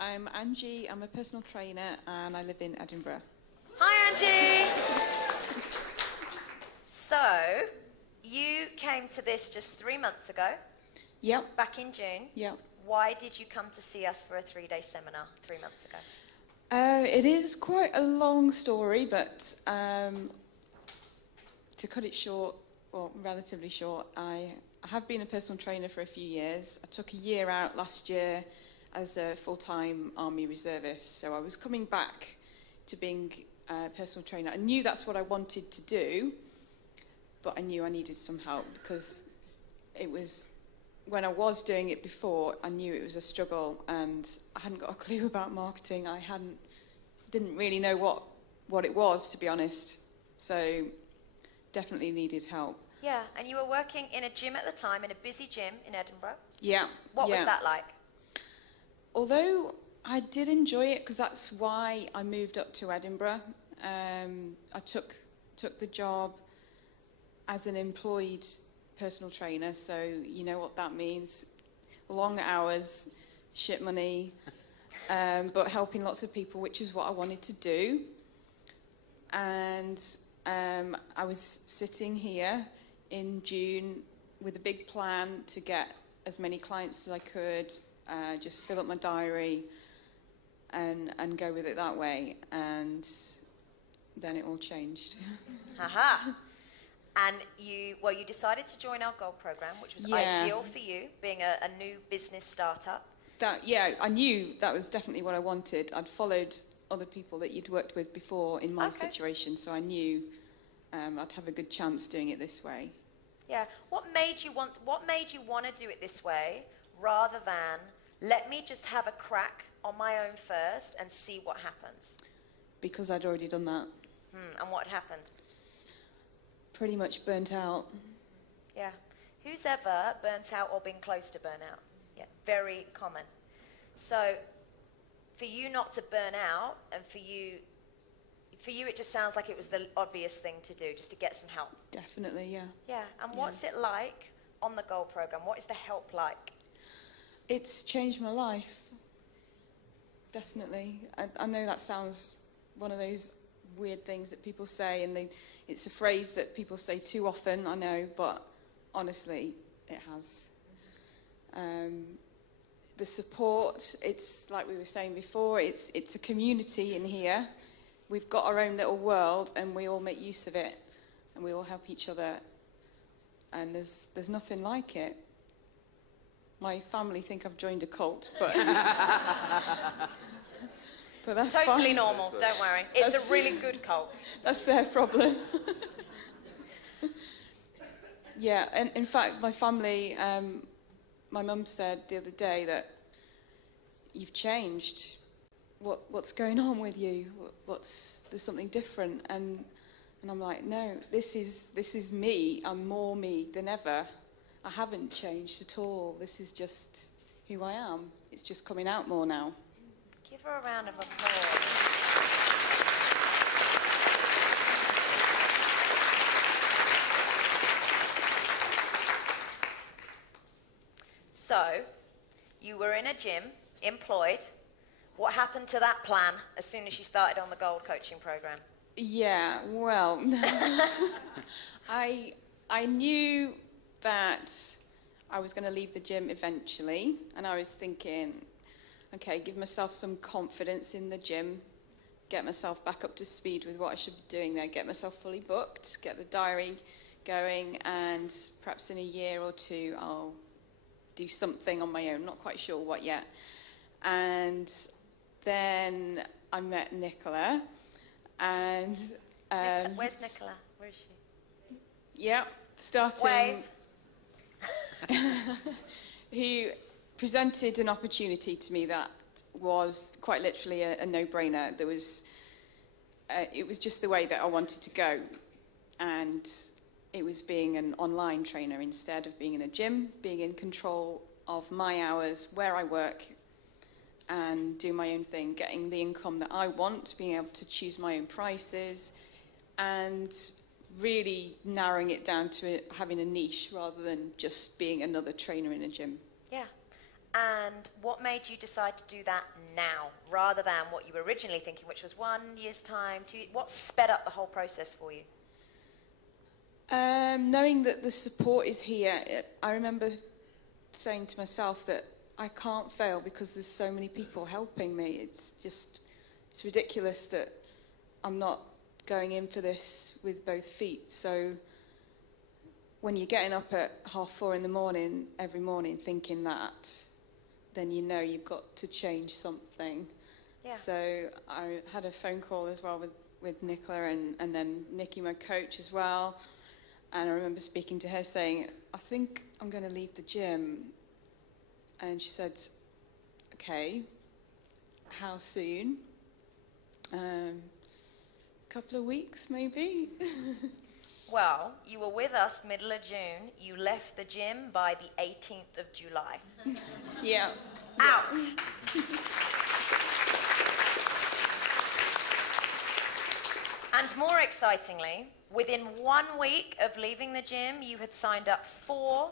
I'm Angie. I'm a personal trainer and I live in Edinburgh. Hi, Angie. So, you came to this just 3 months ago. Yep. Back in June. Yep. Why did you come to see us for a 3-day seminar 3 months ago? It is quite a long story, but to cut it short, or relatively short, I have been a personal trainer for a few years. I took a year out last year as a full-time Army reservist, so I was coming back to being a personal trainer. I knew that's what I wanted to do, but I knew I needed some help because it was, when I was doing it before, I knew it was a struggle and I hadn't got a clue about marketing. I didn't really know what it was, to be honest. So definitely needed help. Yeah, and you were working in a gym at the time, in a busy gym in Edinburgh. Yeah. What was that like? Although I did enjoy it, because that's why I moved up to Edinburgh. I took the job as an employed personal trainer, so you know what that means. Long hours, shit money, but helping lots of people, which is what I wanted to do. And I was sitting here in June with a big plan to get as many clients as I could, just fill up my diary and go with it that way. And then it all changed. Haha. And you decided to join our Gold program, which was ideal for you, being a new business startup. I knew that was definitely what I wanted. I'd followed other people that you'd worked with before in my situation, so I knew I'd have a good chance doing it this way. Yeah. What made you want to do it this way, rather than let me just have a crack on my own first and see what happens? Because I'd already done that. And what happened? Pretty much burnt out. Yeah. Who's ever burnt out or been close to burnout? Yeah, very common. So, for you not to burn out, and for you it just sounds like it was the obvious thing to do, just to get some help. Definitely, yeah. Yeah, and what's it like on the Gold program? What is the help like? It's changed my life. Definitely. I know that sounds one of those weird things that people say, and it's a phrase that people say too often, I know, but honestly, it has. The support, it's like we were saying before, it's a community in here. We've got our own little world, and we all make use of it, and we all help each other, and there's nothing like it. My family think I've joined a cult, but but that's totally fine. Normal, don't worry. It's a really good cult. That's their problem. Yeah, and in fact, my family, my mum said the other day that you've changed. What's going on with you? There's something different, and I'm like, no, this is me. I'm more me than ever. I haven't changed at all. This is just who I am. It's just coming out more now. Give her a round of applause. So, you were in a gym, employed. What happened to that plan as soon as you started on the Gold coaching program? Yeah, well, I knew that I was going to leave the gym eventually, and I was thinking, okay, give myself some confidence in the gym, get myself back up to speed with what I should be doing there, get myself fully booked, get the diary going, and perhaps in a year or two I'll do something on my own, not quite sure what yet. And then I met Nicola, and where's Nicola? Where is she? Yeah, starting. Wave. Who presented an opportunity to me that was quite literally a no-brainer. It was just the way that I wanted to go, and it was being an online trainer instead of being in a gym, being in control of my hours, where I work, and do my own thing, getting the income that I want, being able to choose my own prices, and really narrowing it down to having a niche rather than just being another trainer in a gym. Yeah. And what made you decide to do that now, rather than what you were originally thinking, which was 1 year's time? What sped up the whole process for you? Knowing that the support is here, I remember saying to myself that I can't fail because there's so many people helping me. It's ridiculous that I'm not going in for this with both feet. So when you're getting up at 3:30 in the morning, every morning, thinking that, then you know you've got to change something. Yeah. So I had a phone call as well with Nicola and then Nikki, my coach, as well. And I remember speaking to her saying, I think I'm going to leave the gym. And she said, okay, how soon? Couple of weeks, maybe? Well, you were with us middle of June. You left the gym by the 18th of July. Yeah. Out! And more excitingly, within 1 week of leaving the gym, you had signed up 4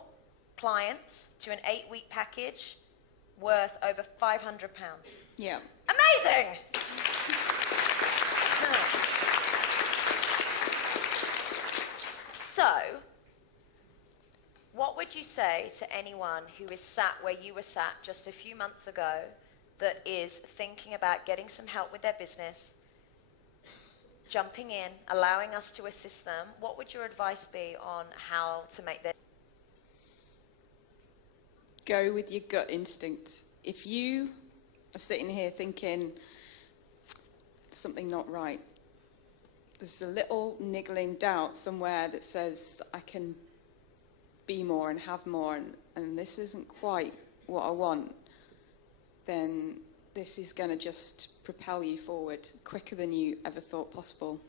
clients to an 8-week package worth over £500. Yeah. Amazing! So, what would you say to anyone who is sat where you were sat just a few months ago that is thinking about getting some help with their business, jumping in, allowing us to assist them? What would your advice be on how to make their... Go with your gut instinct. If you are sitting here thinking something not right, there's a little niggling doubt somewhere that says I can be more and have more and this isn't quite what I want, then this is going to just propel you forward quicker than you ever thought possible.